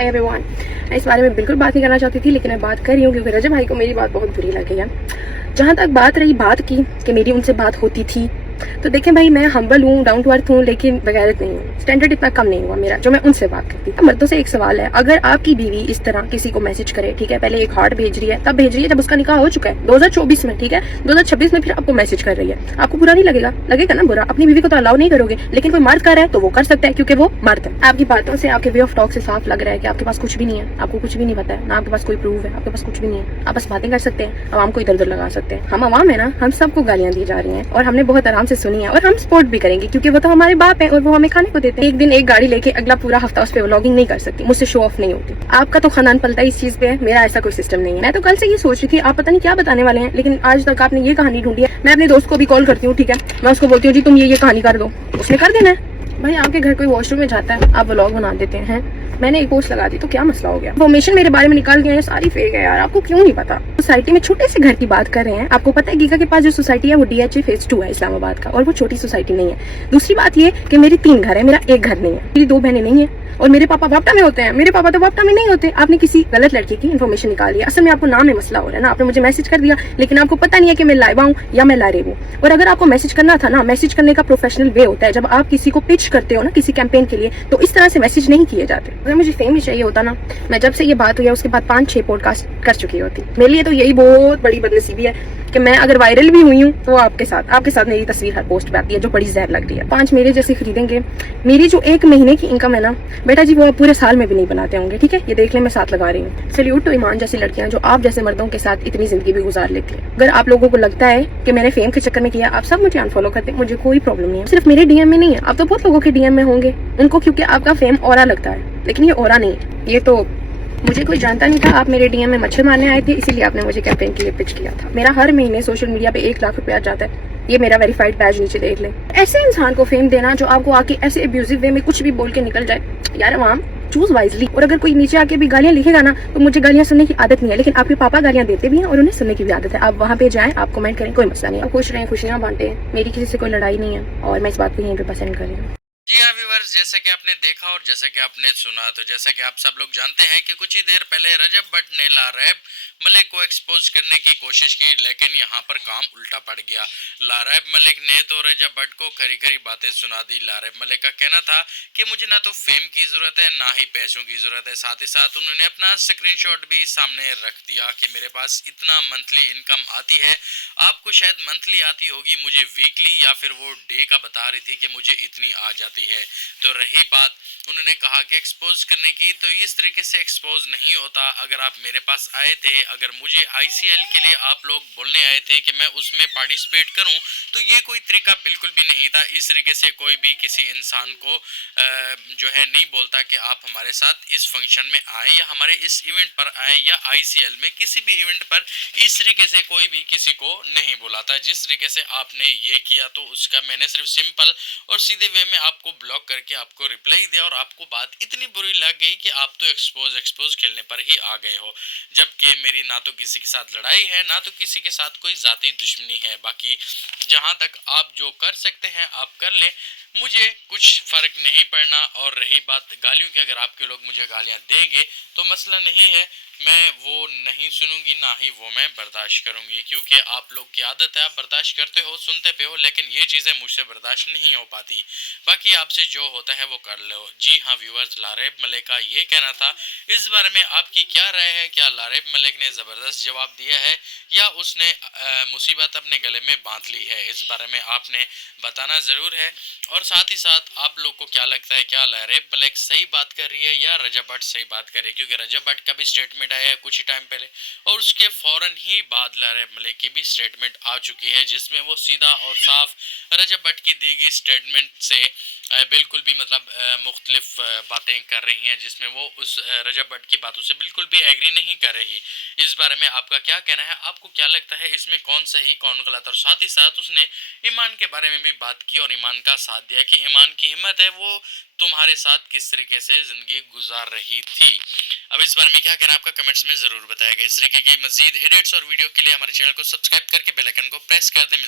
Everyone, मैं इस बारे में बिल्कुल बात नहीं करना चाहती थी, लेकिन मैं बात कर रही हूँ क्योंकि रजब भाई को मेरी बात बहुत बुरी लगी है। जहाँ तक बात रही बात की कि मेरी उनसे बात होती थी, तो देखें भाई, मैं हम्बल हूँ, डाउन टू अर्थ हूँ, लेकिन बगैरत नहीं हूँ। स्टैंडर्ड इतना कम नहीं हुआ मेरा जो मैं उनसे बात करती। अब मर्दों से एक सवाल है, अगर आपकी बीवी इस तरह किसी को मैसेज करे, ठीक है, पहले एक हार्ट भेज रही है, तब भेज रही है जब उसका निकाह हो चुका है 2024 में, ठीक है, 2026 में फिर आपको मैसेज कर रही है, आपको बुरा नहीं लगेगा? लगेगा ना बुरा। अपनी बीवी को तो अलाउ नहीं करोगे, लेकिन कोई मर्द कर रहा है तो वो कर सकता है क्योंकि वो मर्द है। आपकी बातों से, आपके वे ऑफ टॉक से साफ लग रहा है कि आपके पास कुछ भी नहीं है, आपको कुछ भी नहीं पता है ना, आपके पास कोई प्रूफ है, आपके पास कुछ भी नहीं है। आप बस बातें कर सकते हैं, आवाम को इधर उधर लगा सकते हैं। हम आवाम है ना, हम सबको गालियां दी जा रही हैं और हमने बहुत आराम से सुनी है और हम सपोर्ट भी करेंगे क्योंकि वो तो हमारे बाप है और वो हमें खाने को देते हैं। एक दिन एक गाड़ी लेके अगला पूरा हफ्ता उस पर व्लॉगिंग नहीं कर सकती, मुझसे शो ऑफ नहीं होती। आपका तो खानदान पलता है इस चीज पे, मेरा ऐसा कोई सिस्टम नहीं है। मैं तो कल से ये सोच रही थी आप पता नहीं क्या बताने वाले हैं, लेकिन आज तक आपने ये कहानी ढूंढी है। मैं अपने दोस्त को भी कॉल करती हूँ, ठीक है, मैं उसको बोलती हूँ जी तुम ये कहानी कर दो, उसने कर देना है। भाई आपके घर कोई वॉशरूम में जाता है, आप व्लॉग बना देते हैं, मैंने एक पोस्ट लगा दी तो क्या मसला हो गया? इन्फॉर्मेशन मेरे बारे में निकाल गया है, सारी फेक है यार, आपको क्यों नहीं पता? सोसाइटी में छोटे से घर की बात कर रहे हैं, आपको पता है गीगा के पास जो सोसाइटी है वो DHA फेज 2 है इस्लामाबाद का, और वो छोटी सोसाइटी नहीं है। दूसरी बात ये कि मेरी 3 घर है, मेरा एक घर नहीं है, मेरी 2 बहनें नहीं है, और मेरे पापा वापटा में होते हैं, मेरे पापा तो वापटा में नहीं होते। आपने किसी गलत लड़के की इन्फॉर्मेशन निकाली है, असल में आपको नाम में मसला हो रहा है ना, आपने मुझे मैसेज कर दिया, लेकिन आपको पता नहीं है कि मैं लाइवा हूँ या मैं लारे हूँ। और अगर आपको मैसेज करना था ना, मैसेज करने का प्रोफेशनल वे होता है, जब आप किसी को पिच करते हो ना किसी कैंपेन के लिए, तो इस तरह से मैसेज नहीं किए जाते। अगर मुझे फेम ही चाहिए होता ना, मैं जब से ये बात हुई है उसके बाद 5-6 पॉडकास्ट कर चुकी होती। मेरे लिए तो यही बहुत बड़ी बदनसीबी है कि मैं अगर वायरल भी हुई हूँ तो आपके साथ मेरी तस्वीर हर पोस्ट पे आती है जो बड़ी जहर लग रही है। 5 मेरे जैसे खरीदेंगे, मेरी जो 1 महीने की इनकम है ना बेटा जी, वो आप पूरे साल में भी नहीं बनाते होंगे, ठीक है, ये देख ले मैं साथ लगा रही हूँ। सैल्यूट टू ईमान जैसी लड़कियां जो आप जैसे मर्दों के साथ इतनी जिंदगी भी गुजार लेती है। अगर आप लोगों को लगता है कि मैंने फेम के चक्कर में किया, आप सब मुझे अनफॉलो करते हैं, मुझे कोई प्रॉब्लम नहीं है। सिर्फ मेरे DM में नहीं है, आप तो बहुत लोगों के DM में होंगे, उनको क्योंकि आपका फेम ऑरा लगता है, लेकिन ये ऑरा नहीं है। ये तो मुझे कोई जानता नहीं था, आप मेरे DM में मच्छर मारने आए थे, इसीलिए आपने मुझे कैंपेन के लिए पिच किया था। मेरा हर महीने सोशल मीडिया पे 1 लाख रुपया जाता है, ये मेरा वेरीफाइड बैज नीचे देख ले। ऐसे इंसान को फेम देना जो आपको आके ऐसे अब्यूजिव वे में कुछ भी बोल के निकल जाए, यार आवाम चूज वाइजली। और अगर कोई नीचे आके भी गालियां लिखेगा ना, तो मुझे गालियां सुनने की आदत नहीं है, लेकिन आपके पापा गालियां देते भी हैं और उन्हें सुनने की भी आदत है। आप वहाँ पे जाएं, आप कमेंट करें, कोई मसला नहीं है, खुश रहें, खुशियां बांटे, मेरी किसी से कोई लड़ाई नहीं है और मैं इस बात को यहीं पे पसंद कर रही हूँ। जी हाँ व्यूवर्स, जैसे कि आपने देखा और जैसे कि आपने सुना, तो जैसे कि आप सब लोग जानते हैं कि कुछ ही देर पहले रजब भट्ट ने लारैब मलिक को एक्सपोज करने की कोशिश की, लेकिन यहाँ पर काम उल्टा पड़ गया। लारैब मलिक ने तो रजब भट्ट को खरी खरी बातें सुना दी। लारैब मलिक का कहना था कि मुझे ना तो फेम की ज़रूरत है ना ही पैसों की ज़रूरत है। साथ ही साथ उन्होंने अपना स्क्रीनशॉट भी सामने रख दिया कि मेरे पास इतना मंथली इनकम आती है, आपको शायद मंथली आती होगी, मुझे वीकली या फिर वो डे का बता रही थी कि मुझे इतनी आ जाती है। तो रही बात उन्होंने कहा कि एक्सपोज करने की, तो इस तरीके से एक्सपोज नहीं होता। अगर आप मेरे पास आए थे, अगर मुझे ICL के लिए आप लोग बोलने आए थे कि मैं उसमें पार्टिसिपेट करूं, तो ये कोई तरीका बिल्कुल भी नहीं था। इस तरीके से कोई भी किसी इंसान को जो है नहीं बोलता कि आप हमारे साथ इस फंक्शन में आए या हमारे इस इवेंट पर आए या ICL में किसी भी इवेंट पर इस तरीके से कोई भी किसी को नहीं बुलाता। जिस तरीके से आपने ये किया, तो उसका मैंने सिर्फ सिंपल और सीधे वे में आपको ब्लॉक करके आपको रिप्लाई दिया और आपको बात इतनी बुरी लग गई कि आप तो एक्सपोज खेलने पर ही आ गए हो। जबकि मेरी ना तो किसी के साथ लड़ाई है, ना तो किसी के साथ कोई जाती दुश्मनी है। बाकी जहां तक आप जो कर सकते हैं आप कर लें, मुझे कुछ फर्क नहीं पड़ना। और रही बात गालियों की, अगर आपके लोग मुझे गालियां देंगे तो मसला नहीं है, मैं वो नहीं सुनूंगी, ना ही वो मैं बर्दाश्त करूंगी, क्योंकि आप लोग की आदत है, आप बर्दाश्त करते हो, सुनते पे हो, लेकिन ये चीज़ें मुझसे बर्दाश्त नहीं हो पाती। बाकी आपसे जो होता है वो कर लो। जी हाँ व्यूअर्स, लारैब मलिक का ये कहना था। इस बारे में आपकी क्या राय है? क्या लारैब मलिक ने ज़बरदस्त जवाब दिया है या उसने मुसीबत अपने गले में बांध ली है? इस बारे में आपने बताना ज़रूर है। और साथ ही साथ आप लोग को क्या लगता है, क्या लारैब मलिक सही बात कर रही है या रजब भट्ट सही बात कर रही है? क्योंकि रजब भट्ट का भी स्टेटमेंट आया है कुछ ही टाइम पहले, और उसके फौरन ही बाद लारैब मलिक की भी स्टेटमेंट आ चुकी है, जिसमें वो सीधा और साफ रजब भट्ट की दी गई स्टेटमेंट से बिल्कुल भी मतलब मुख्तलिफ बातें कर रही हैं, जिसमें वो उस रजब भट्ट की बातों से बिल्कुल भी एग्री नहीं कर रही। इस बारे में आपका क्या कहना है? आपको क्या लगता है इसमें कौन सही कौन गलत? और साथ ही साथ उसने ईमान के बारे में भी बात की और ईमान का साथ दिया कि ईमान की हिम्मत है, वो तुम्हारे साथ किस तरीके से जिंदगी गुजार रही थी। अब इस बारे में क्या कहना है आपका कमेंट्स में जरूर बताएगा। इस तरीके की मजीद एडिट्स और वीडियो के लिए हमारे चैनल को सब्सक्राइब करके बेल आइकन को प्रेस कर दें।